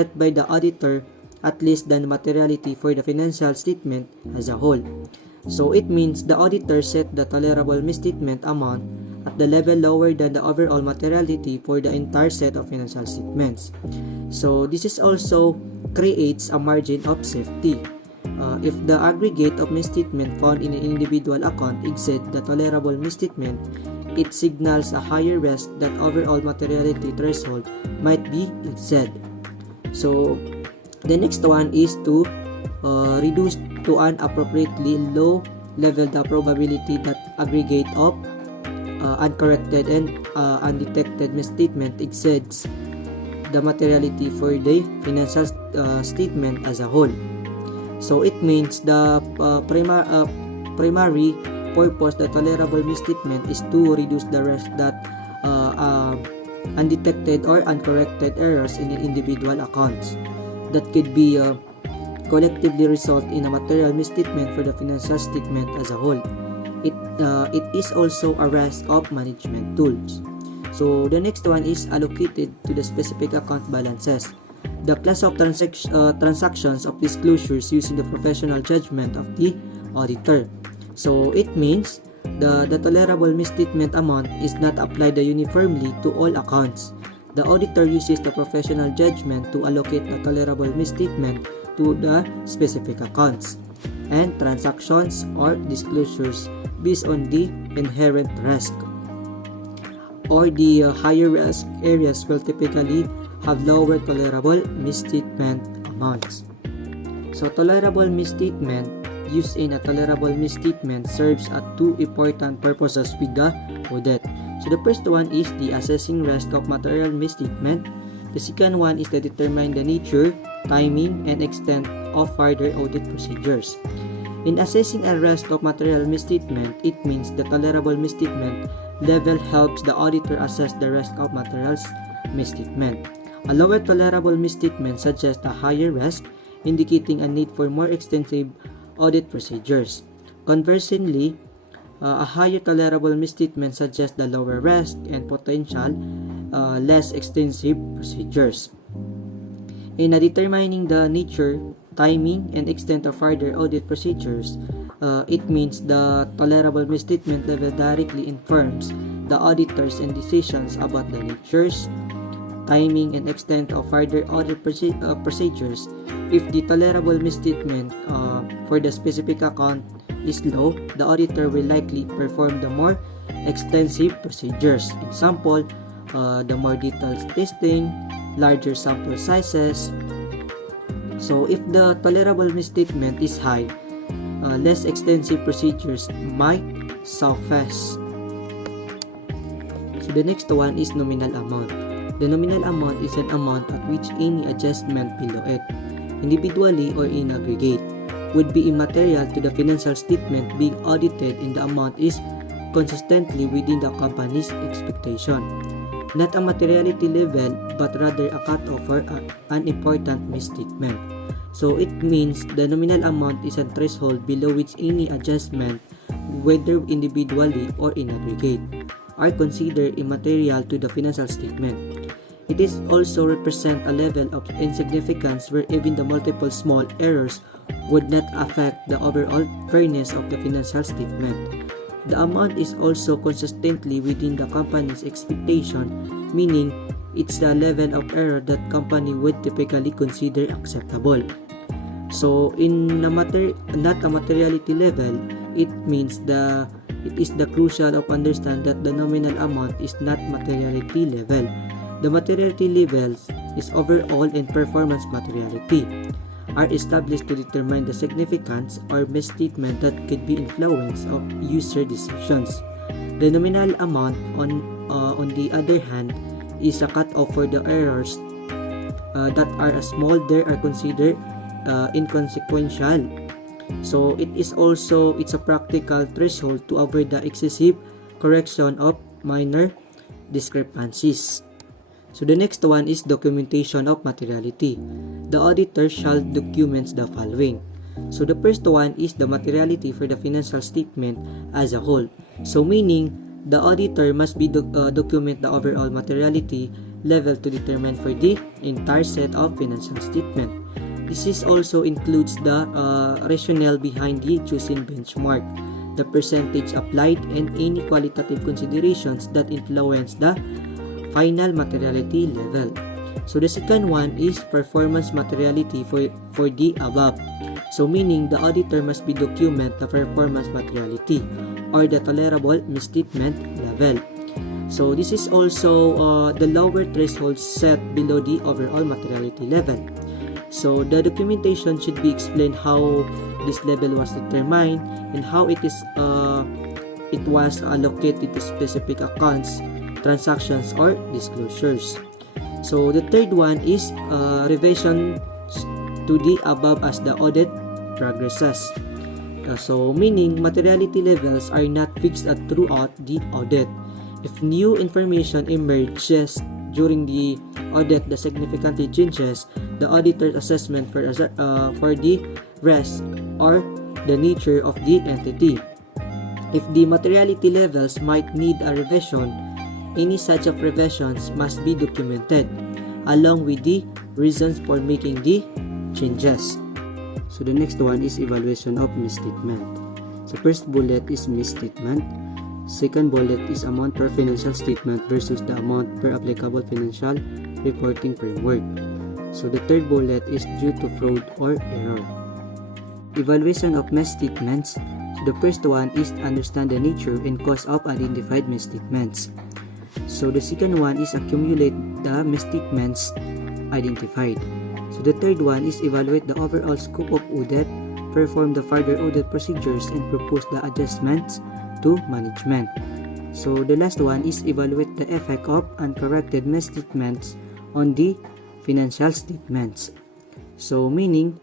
set by the auditor at least the materiality for the financial statement as a whole. So it means the auditor set the tolerable misstatement amount at the level lower than the overall materiality for the entire set of financial statements. So this is also creates a margin of safety. If the aggregate of misstatement found in an individual account exceeds the tolerable misstatement, it signals a higher risk that overall materiality threshold might be exceeded. So the next one is to reduce to an appropriately low level the probability that aggregate of uncorrected and undetected misstatement exceeds the materiality for the financial statement as a whole. So it means the primary purpose the tolerable misstatement is to reduce the risk that undetected or uncorrected errors in individual accounts that could be collectively result in a material misstatement for the financial statement as a whole. It is also a risk of management tools. So the next one is allocated to the specific account balances. The class of transactions of disclosures using the professional judgment of the auditor. So it means the tolerable misstatement amount is not applied uniformly to all accounts. The auditor uses the professional judgment to allocate the tolerable misstatement to the specific accounts and transactions or disclosures based on the inherent risk, or the higher risk areas will typically have lower tolerable misstatement amounts. So tolerable misstatement used in a tolerable misstatement serves at two important purposes with the audit. So the first one is the assessing risk of material misstatement. The second one is to determine the nature, timing, and extent of further audit procedures. In assessing a risk of material misstatement, it means the tolerable misstatement level helps the auditor assess the risk of material misstatement. A lower tolerable misstatement suggests a higher risk, indicating a need for more extensive audit procedures. Conversely, a higher tolerable misstatement suggests the lower risk and potential less extensive procedures. In determining the nature, timing, and extent of further audit procedures, it means the tolerable misstatement level directly informs the auditors and decisions about the natures, timing, and extent of further audit procedures. If the tolerable misstatement for the specific account is low, the auditor will likely perform the more extensive procedures. Example, the more detailed testing, larger sample sizes. So if the tolerable misstatement is high, less extensive procedures might suffice. So the next one is nominal amount. The nominal amount is an amount at which any adjustment below it, individually or in aggregate, would be immaterial to the financial statement being audited, and the amount is consistently within the company's expectation. Not a materiality level, but rather a cutoff for an important misstatement. So it means the nominal amount is a threshold below which any adjustment, whether individually or in aggregate, are considered immaterial to the financial statement. It is also represent a level of insignificance where even the multiple small errors would not affect the overall fairness of the financial statement. The amount is also consistently within the company's expectation, meaning it's the level of error that company would typically consider acceptable. So in not a materiality level, it means it is the crucial of understand that the nominal amount is not materiality level. The materiality levels is overall and performance materiality are established to determine the significance or misstatement that could be influence of user decisions. The nominal amount on the other hand is a cutoff for the errors that are small they are considered inconsequential. So it's a practical threshold to avoid the excessive correction of minor discrepancies. So the next one is documentation of materiality. The auditor shall document the following. So the first one is the materiality for the financial statement as a whole. So meaning the auditor must be document the overall materiality level to determine for the entire set of financial statement. This is also includes the rationale behind the choosing benchmark, the percentage applied, and any qualitative considerations that influence the final materiality level. So the second one is performance materiality for the above. So meaning the auditor must be document the performance materiality or the tolerable misstatement level. So this is also the lower threshold set below the overall materiality level. So the documentation should be explained how this level was determined and how it was allocated to specific accounts, transactions, or disclosures. So the third one is revision to the above as the audit progresses. So meaning materiality levels are not fixed throughout the audit. If new information emerges during the audit that significantly changes the auditor's assessment for the risk or the nature of the entity. If the materiality levels might need a revision, any such of revisions must be documented along with the reasons for making the changes. So the next one is evaluation of misstatement. So first bullet is misstatement. Second bullet is amount per financial statement versus the amount per applicable financial reporting framework. So the third bullet is due to fraud or error. Evaluation of misstatements. So the first one is to understand the nature and cause of identified misstatements. So the second one is accumulate the misstatements identified. So the third one is evaluate the overall scope of audit, perform the further audit procedures, and propose the adjustments to management. So the last one is evaluate the effect of uncorrected misstatements on the financial statements. So meaning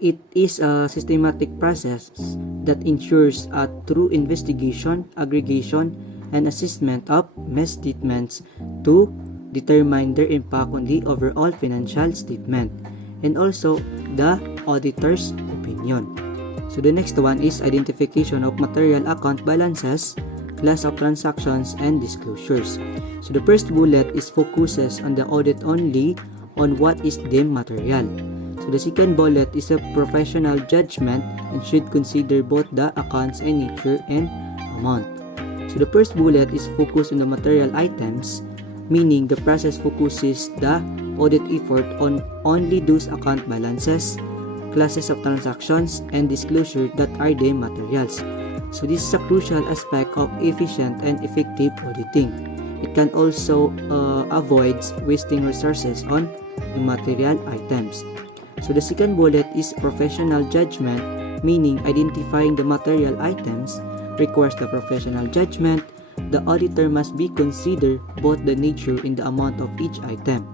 it is a systematic process that ensures a thorough investigation, aggregation, and assessment of misstatements to determine their impact on the overall financial statement and also the auditor's opinion. So the next one is identification of material account balances, class of transactions, and disclosures. So the first bullet is focuses on the audit only on what is deemed material. So the second bullet is a professional judgment and should consider both the accounts and nature and amount. So the first bullet is focused on the material items, meaning the process focuses the audit effort on only those account balances, classes of transactions, and disclosure that are deemed materials. So this is a crucial aspect of efficient and effective auditing. It can also avoid wasting resources on immaterial items. So the second bullet is professional judgment, meaning identifying the material items requires the professional judgment. The auditor must be consider both the nature and the amount of each item.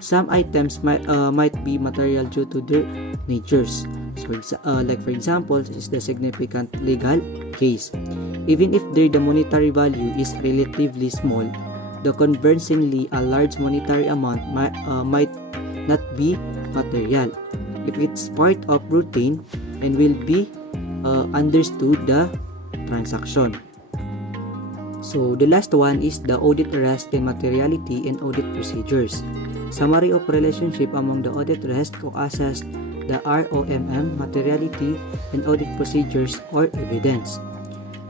Some items might be material due to their natures. So, like for example, this is the significant legal case. Even if the monetary value is relatively small, the conversely a large monetary amount might not be material if it's part of routine and will be understood the transaction. So the last one is the audit risk and materiality and audit procedures. Summary of relationship among the audit risk who assess the ROMM, materiality, and audit procedures or evidence.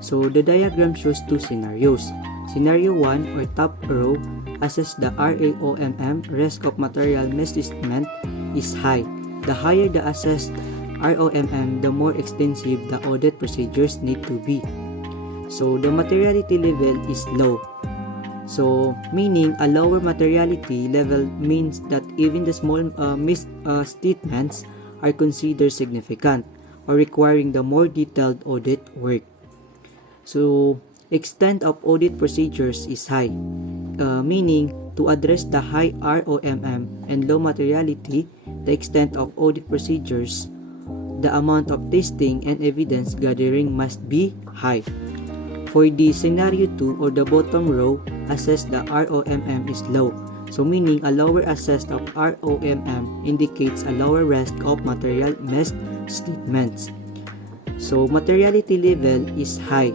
So the diagram shows two scenarios. Scenario 1 or top row assess the ROMM, risk of material misstatement is high. The higher the assessed ROMM, the more extensive the audit procedures need to be. So the materiality level is low. So meaning a lower materiality level means that even the small misstatements are considered significant or requiring the more detailed audit work. So extent of audit procedures is high, meaning to address the high ROMM and low materiality, the extent of audit procedures, the amount of testing and evidence gathering must be high. For the scenario 2 or the bottom row, assess the ROMM is low. So meaning a lower assessed of ROMM indicates a lower risk of material misstatements. So materiality level is high.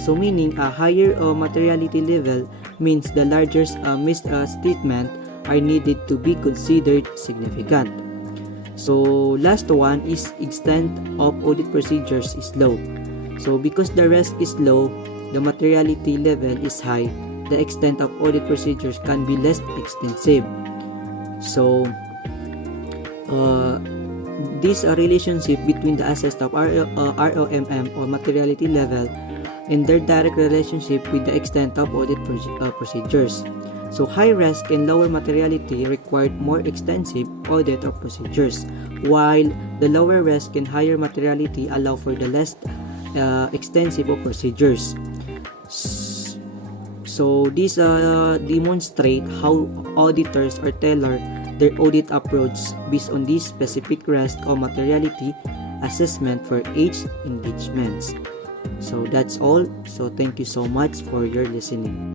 So meaning a higher materiality level means the larger misstatement are needed to be considered significant. So last one is extent of audit procedures is low. So because the risk is low, the materiality level is high, the extent of audit procedures can be less extensive. So this relationship between the assessed of ROMM or materiality level and their direct relationship with the extent of audit procedures. So high risk and lower materiality required more extensive audit or procedures, while the lower risk and higher materiality allow for the less extensive of procedures. So this demonstrate how auditors or tailor their audit approach based on this specific risk or materiality assessment for each engagements. So that's all. So thank you so much for your listening.